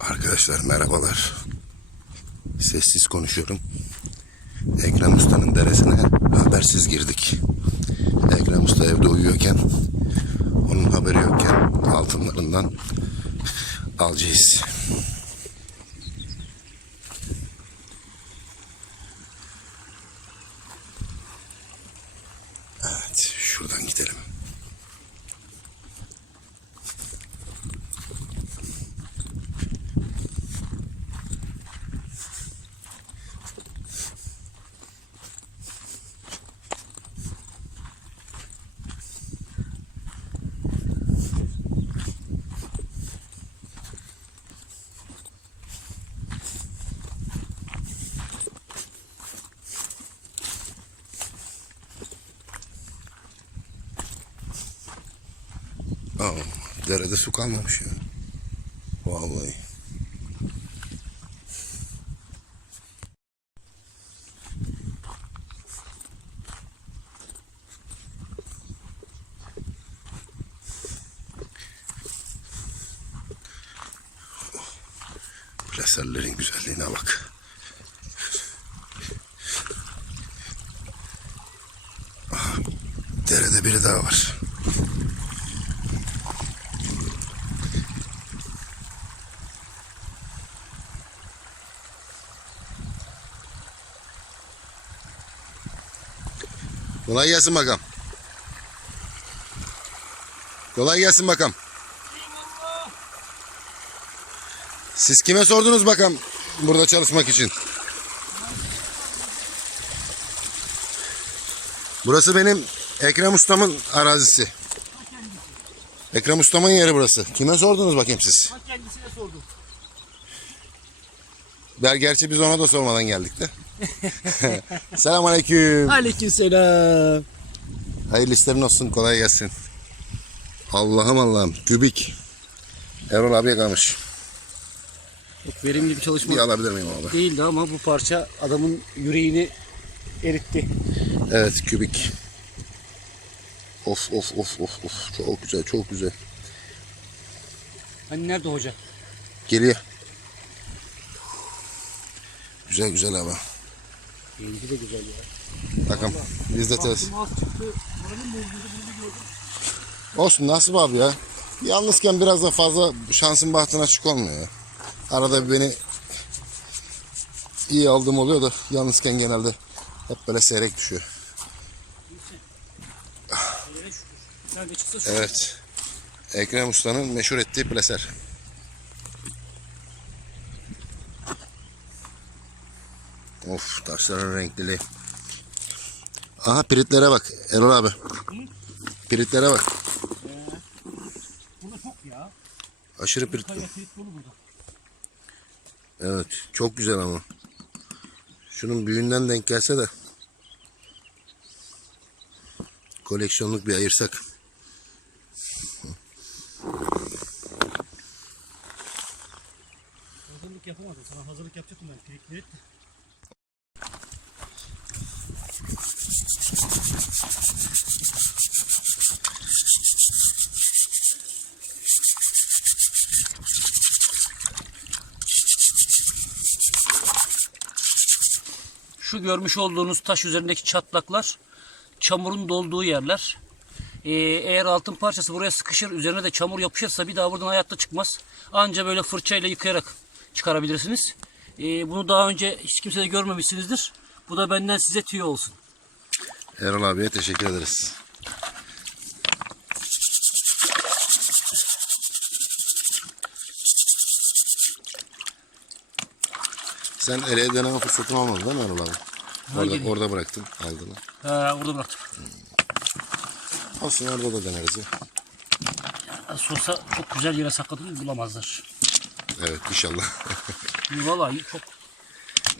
Arkadaşlar merhabalar. Sessiz konuşuyorum. Ekrem Usta'nın deresine habersiz girdik. Ekrem Usta evde uyuyorken, onun haberi yokken altınlarından alacağız. Evet, şuradan gidelim. Derede su kalmamış ya. Vallahi. Plaserlerin güzelliğine bak. Aha, derede biri daha var. Kolay gelsin bakalım. Kolay gelsin bakalım. Siz kime sordunuz bakalım burada çalışmak için? Burası benim Ekrem Ustam'ın arazisi. Ekrem Ustam'ın yeri burası. Kime sordunuz bakayım siz? Ben kendisine sordum. Ben gerçi biz ona da sormadan geldik de. Selamünaleyküm. Aleykümselam. Hayırlı işlerin olsun. Kolay gelsin. Allah'ım Allah'ım. Kübik. Erol abiye kalmış. Çok verimli bir çalışma Bir alabilir miyim abi? değildi ama bu parça adamın yüreğini eritti. Evet kübik. Of of of of of. Çok güzel çok güzel. Hani nerede hoca? Geliyor. Güzel güzel abi. Rengi de güzel ya. Bakın biz de gördüm. Olsun nasip abi ya. Yalnızken biraz da fazla şansın bahtın açık olmuyor ya. Arada beni iyi aldığım oluyor da yalnızken genelde hep böyle seyrek düşüyor. Evet. Ekrem Usta'nın meşhur ettiği plaser. Of taşların renkliliği. Aha piritlere bak Erol abi. Piritlere bak. Burada çok ya. Aşırı pirit. Dolu. Evet çok güzel ama. Şunun büyüğünden denk gelse de koleksiyonluk bir ayırsak. Hazırlık yapamadım. Sana hazırlık yapacaktım ben. Pirikleri. Şu görmüş olduğunuz taş üzerindeki çatlaklar çamurun dolduğu yerler. Ee, eğer altın parçası buraya sıkışır, üzerine de çamur yapışırsa bir daha buradan hayatta çıkmaz. Anca böyle fırçayla yıkayarak çıkarabilirsiniz. Ee, bunu daha önce hiç kimse de görmemişsinizdir. Bu da benden size tüyo olsun. Erol abiye teşekkür ederiz. Sen ele deneme fırsatın olmadı değil mi Erol abi? Orada, orada bıraktın, aldın. Ha, orada bıraktım. Olsun orada da deneriz ya. Nasıl olsa çok güzel yere sakladım bulamazlar. Evet inşallah. İyi, Vallahi çok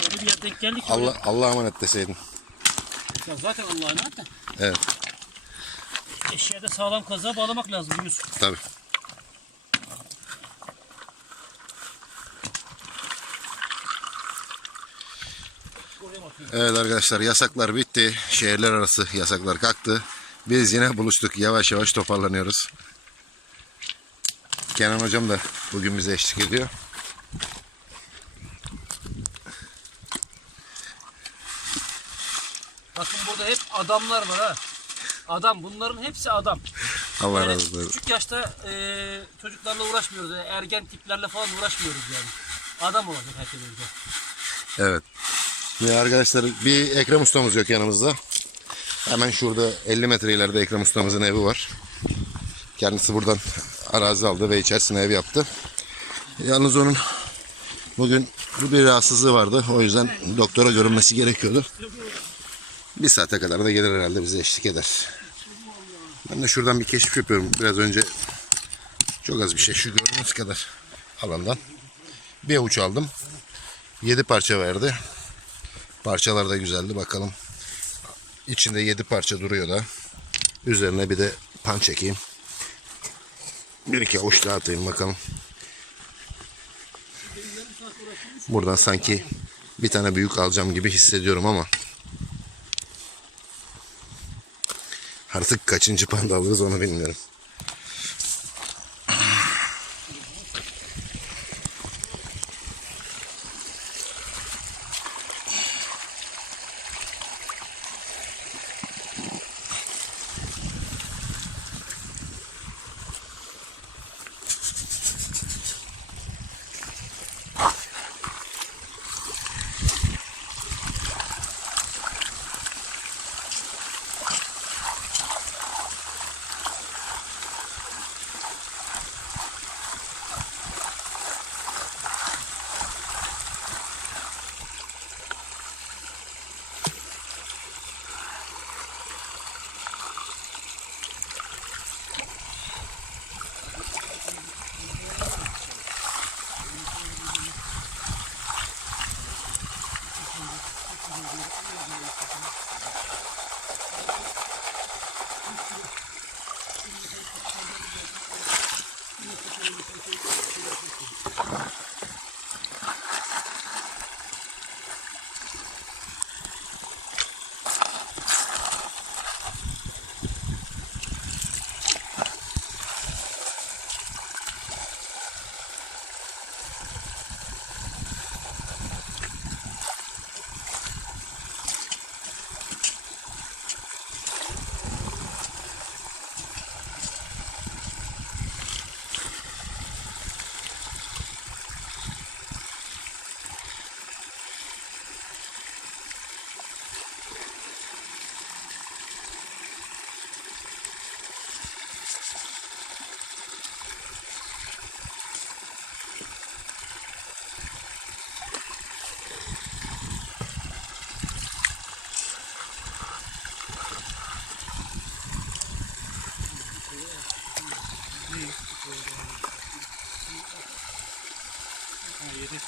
öyle bir yer denk geldik. Allah Allah'a emanet deseydin. Ya zaten Allah'a emanet de. Evet Eşeğe de sağlam kazığa bağlamak lazım biliyorsun. tabii. Evet arkadaşlar yasaklar bitti. Şehirler arası yasaklar kalktı. Biz yine buluştuk. Yavaş yavaş toparlanıyoruz. Kenan hocam da bugün bize eşlik ediyor. Bakın burada hep adamlar var ha. Adam bunların hepsi adam. Allah yani razı olsun. Küçük yaşta e, çocuklarla uğraşmıyoruz. Ergen tiplerle falan uğraşmıyoruz yani. Adam olacak herkes önce. Evet. Ve arkadaşlar bir Ekrem ustamız yok yanımızda. Hemen şurada 50 metre ileride Ekrem ustamızın evi var. Kendisi buradan arazi aldı ve içerisine ev yaptı. Yalnız onun bugün bir rahatsızlığı vardı. O yüzden doktora görünmesi gerekiyordu. Bir saate kadar da gelir herhalde bize eşlik eder. Ben de şuradan bir keşif yapıyorum. Biraz önce çok az bir şey şu gördüğünüz kadar alandan. Bir avuç aldım. 7 parça verdi. Parçalar da güzeldi bakalım. İçinde 7 parça duruyor da. Üzerine bir de pan çekeyim. Bir iki avuç daha atayım bakalım. Buradan sanki bir tane büyük alacağım gibi hissediyorum ama. Artık kaçıncı panda alırız onu bilmiyorum.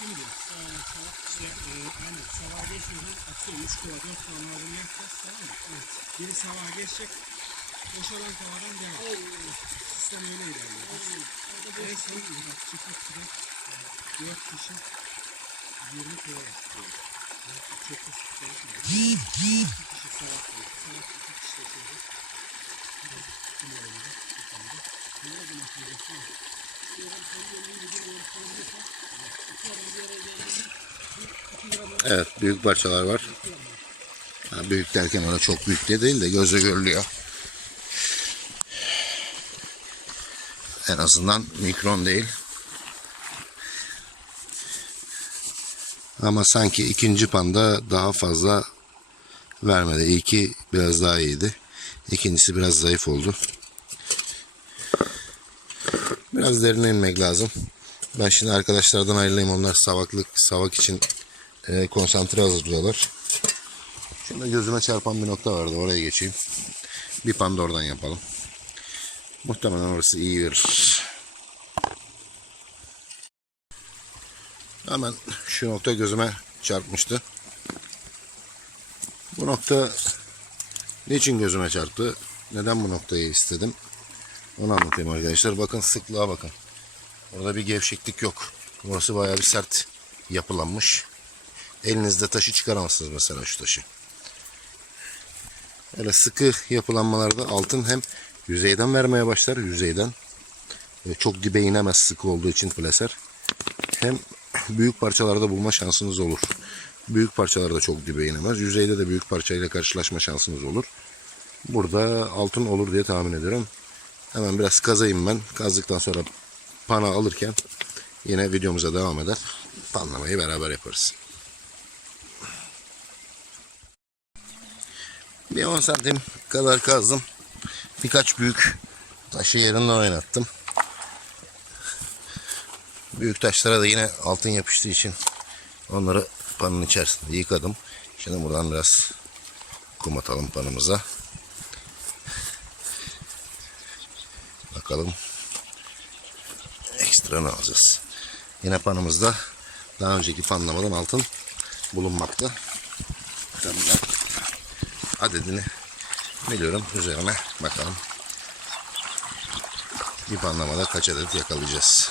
Yedekli mi diyor? İşte e, aynen sağa geçmeden atıyorum 3 kova 4 kova malzeme yapacağız tamam mı? Evet. Biri sağa geçecek. Boşalan kovadan devam. Sistem öyle ilerliyor. En son bak çiftlik direkt 4 kişi 20 kova yapıyor. Yani çok da sıkıntı yapmıyor. 2 kişi sağa koyuyor. Sağa 2 kişi de şöyle. Kim olmadı? Bir tane de. Ne oldu makinesi? Evet büyük parçalar var. Ha, büyük derken öyle çok büyük de değil de gözle görülüyor. En azından mikron değil. Ama sanki ikinci panda daha fazla vermedi. İlki biraz daha iyiydi. İkincisi biraz zayıf oldu. Biraz derine inmek lazım. Ben şimdi arkadaşlardan ayrılayım. Onlar savaklık, savak için e, konsantre hazırlıyorlar. Şurada gözüme çarpan bir nokta vardı. Oraya geçeyim. Bir panda oradan yapalım. Muhtemelen orası iyi verir. Hemen şu nokta gözüme çarpmıştı. Bu nokta niçin gözüme çarptı? Neden bu noktayı istedim? Onu anlatayım arkadaşlar. Bakın sıklığa bakın. Orada bir gevşeklik yok. Burası bayağı bir sert yapılanmış. Elinizde taşı çıkaramazsınız mesela şu taşı. Öyle sıkı yapılanmalarda altın hem yüzeyden vermeye başlar yüzeyden. Çok dibe inemez sıkı olduğu için plaser. Hem büyük parçalarda bulma şansınız olur. Büyük parçalar da çok dibe inemez. Yüzeyde de büyük parçayla karşılaşma şansınız olur. Burada altın olur diye tahmin ediyorum. Hemen biraz kazayım ben. Kazdıktan sonra pana alırken yine videomuza devam eder. Panlamayı beraber yaparız. Bir 10 santim kadar kazdım. Birkaç büyük taşı yerinden oynattım. Büyük taşlara da yine altın yapıştığı için onları panın içerisinde yıkadım. Şimdi buradan biraz kum atalım panımıza. Bakalım ekstra ne alacağız. Yine panımızda daha önceki panlamadan altın bulunmakta. Tabii adedini biliyorum. Üzerine bakalım. Bir panlamada kaç adet yakalayacağız.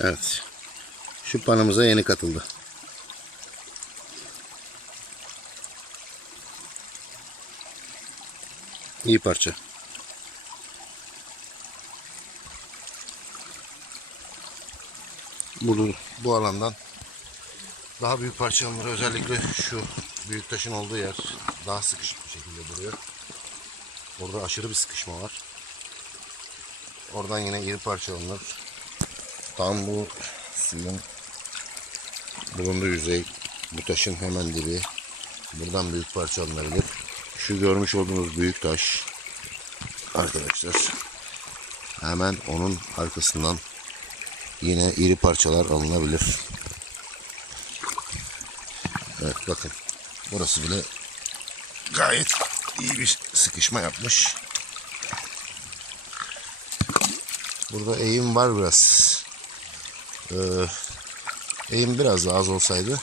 Evet. Şu panımıza yeni katıldı. İyi parça. Bu, bu alandan daha büyük parçaları özellikle şu büyük taşın olduğu yer daha sıkışık bir şekilde duruyor. Orada aşırı bir sıkışma var. Oradan yine iri parça alınır. Tam bu suyun bulunduğu yüzey bu taşın hemen dibi. Buradan büyük parça alınabilir. Şu görmüş olduğunuz büyük taş arkadaşlar hemen onun arkasından yine iri parçalar alınabilir. Evet bakın burası bile gayet iyi bir sıkışma yapmış. Burada eğim var biraz. Ee, eğim biraz daha az olsaydı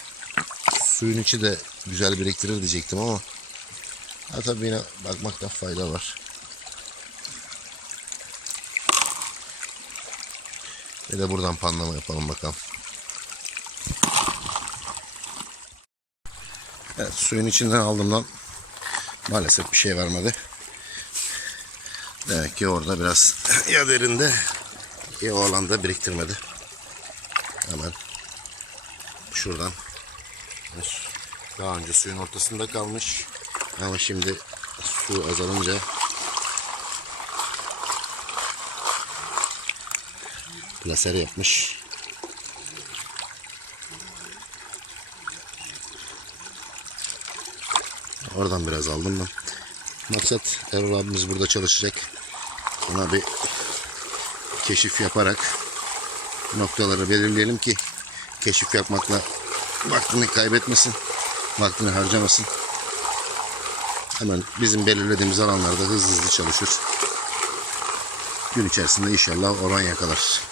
suyun içi de güzel biriktirir diyecektim ama ha tabii yine bakmakta fayda var. Bir de buradan panlama yapalım bakalım. Evet suyun içinden aldığımdan maalesef bir şey vermedi. Demek ki orada biraz ya derinde ya o alanda biriktirmedi. Hemen şuradan daha önce suyun ortasında kalmış ama şimdi su azalınca plaser yapmış. Oradan biraz aldım ben. Maksat Erol abimiz burada çalışacak. Ona bir keşif yaparak noktaları belirleyelim ki keşif yapmakla vaktini kaybetmesin. Vaktini harcamasın. Hemen bizim belirlediğimiz alanlarda hızlı hızlı çalışır. Gün içerisinde inşallah oran yakalar.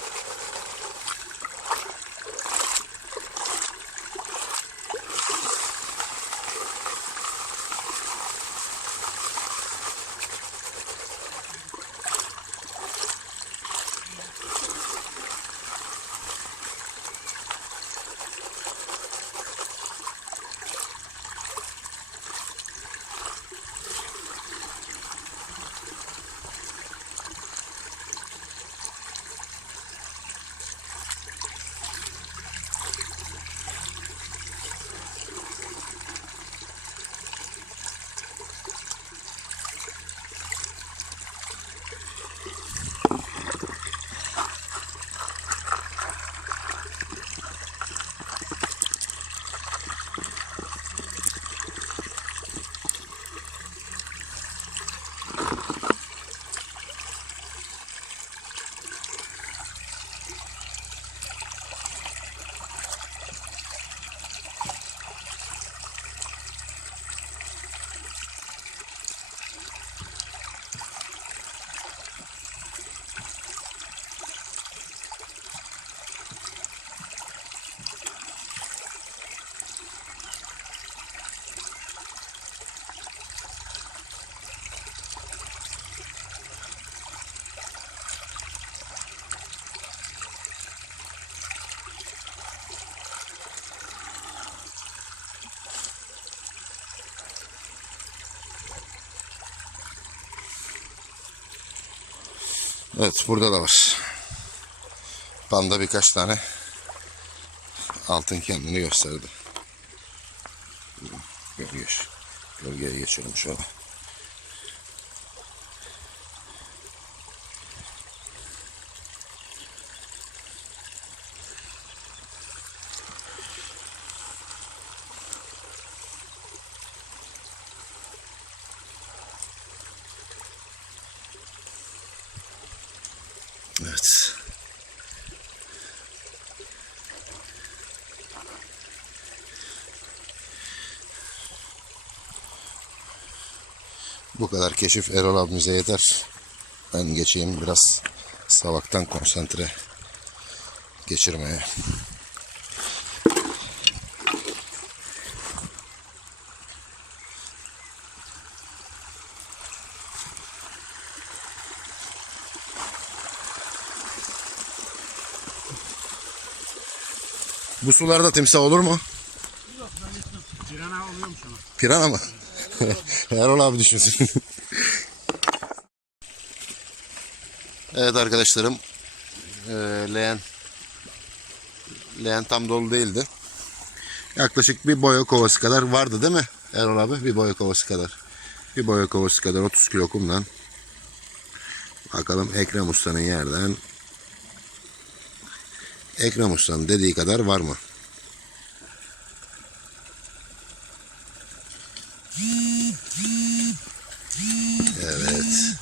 Evet burada da var. Panda birkaç tane altın kendini gösterdi. Gölge, gölgeye geçelim şöyle. Bu kadar keşif Erol abimize yeter. Ben geçeyim biraz savaktan konsantre geçirmeye. Bu sularda timsah olur mu? Pirana oluyormuş ama. Pirana mı? Erol abi düşünsün. evet arkadaşlarım. Ee, leğen leğen tam dolu değildi. Yaklaşık bir boya kovası kadar vardı değil mi? Erol abi bir boya kovası kadar. Bir boya kovası kadar 30 kilo kumdan. Bakalım Ekrem Usta'nın yerden Ekrem Usta'nın dediği kadar var mı? Evet.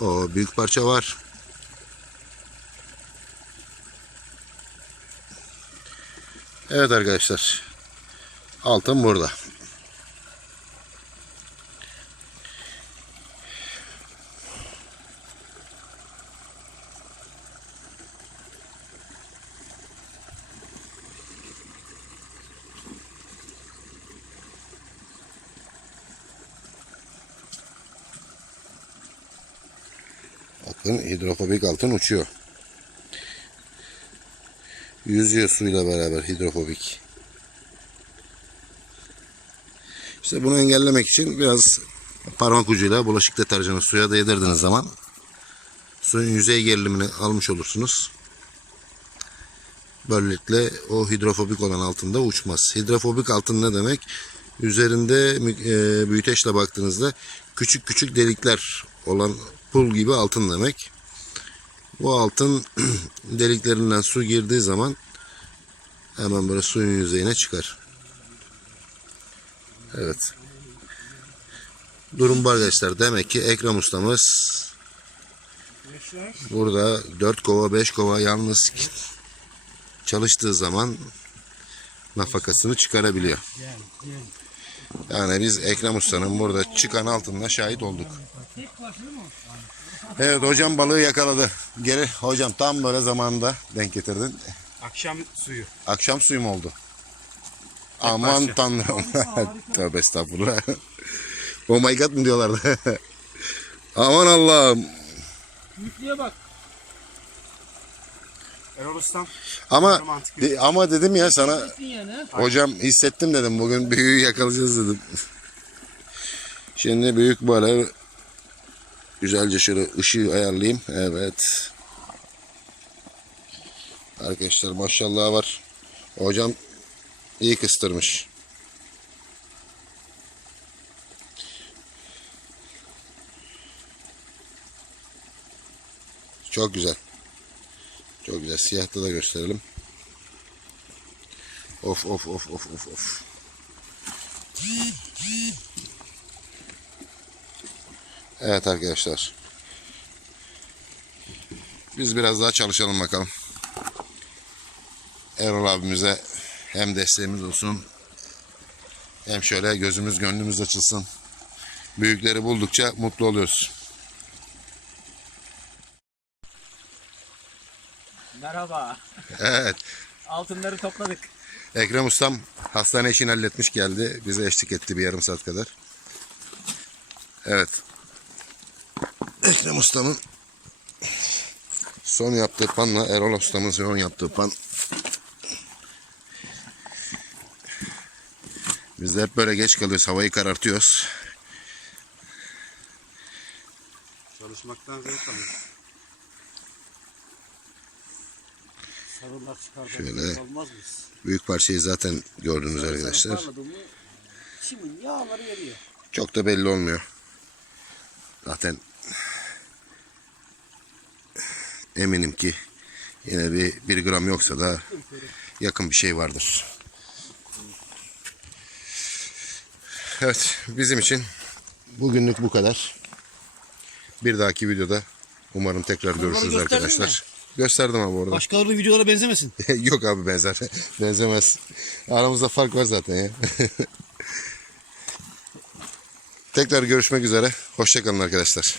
O büyük parça var. Evet arkadaşlar. Altın burada. Bakın hidrofobik altın uçuyor. Yüzüyor suyla beraber hidrofobik. İşte bunu engellemek için biraz parmak ucuyla bulaşık deterjanı suya değdirdiğiniz zaman suyun yüzey gerilimini almış olursunuz. Böylelikle o hidrofobik olan altında uçmaz. Hidrofobik altın ne demek? Üzerinde e, büyüteçle baktığınızda küçük küçük delikler olan pul gibi altın demek. Bu altın deliklerinden su girdiği zaman hemen böyle suyun yüzeyine çıkar. Evet. Durum bu arkadaşlar. Demek ki Ekrem ustamız burada 4 kova 5 kova yalnız çalıştığı zaman nafakasını çıkarabiliyor. Yani biz Ekrem Usta'nın burada çıkan altında şahit olduk. Evet hocam balığı yakaladı. Geri hocam tam böyle zamanında denk getirdin. Akşam suyu. Akşam suyu mu oldu? Aman tanrım. Tövbe estağfurullah. oh my god mı diyorlardı? Aman Allah'ım. Büyüklüğe bak. Erol Ustam. Ama de- ama dedim ya sana Yani hocam hissettim dedim bugün büyüğü yakalayacağız dedim. Şimdi büyük böyle güzelce şöyle ışığı ayarlayayım. Evet. Arkadaşlar maşallah var. Hocam iyi kıstırmış. Çok güzel. Çok güzel. Siyahta da gösterelim. Of of of of of of. Evet arkadaşlar. Biz biraz daha çalışalım bakalım. Erol abimize hem desteğimiz olsun hem şöyle gözümüz gönlümüz açılsın. Büyükleri buldukça mutlu oluyoruz. Merhaba. Evet. Altınları topladık. Ekrem Ustam hastane işini halletmiş geldi. Bize eşlik etti bir yarım saat kadar. Evet. Ekrem Ustam'ın son yaptığı panla Erol Ustam'ın son yaptığı pan. Biz de hep böyle geç kalıyoruz. Havayı karartıyoruz. Çalışmaktan zevk alıyoruz. Sarılar çıkardı. Şöyle. Olmaz mıyız? Büyük parçayı zaten gördünüz arkadaşlar. Parladı mı? Çimin yağları veriyor. Çok da belli olmuyor. Zaten eminim ki yine bir, bir gram yoksa da yakın bir şey vardır. Evet bizim için bugünlük bu kadar. Bir dahaki videoda umarım tekrar görüşürüz arkadaşlar. Gösterdim abi orada. Başkaları videolara benzemesin. Yok abi benzer. Benzemez. Aramızda fark var zaten ya. Tekrar görüşmek üzere. Hoşçakalın arkadaşlar.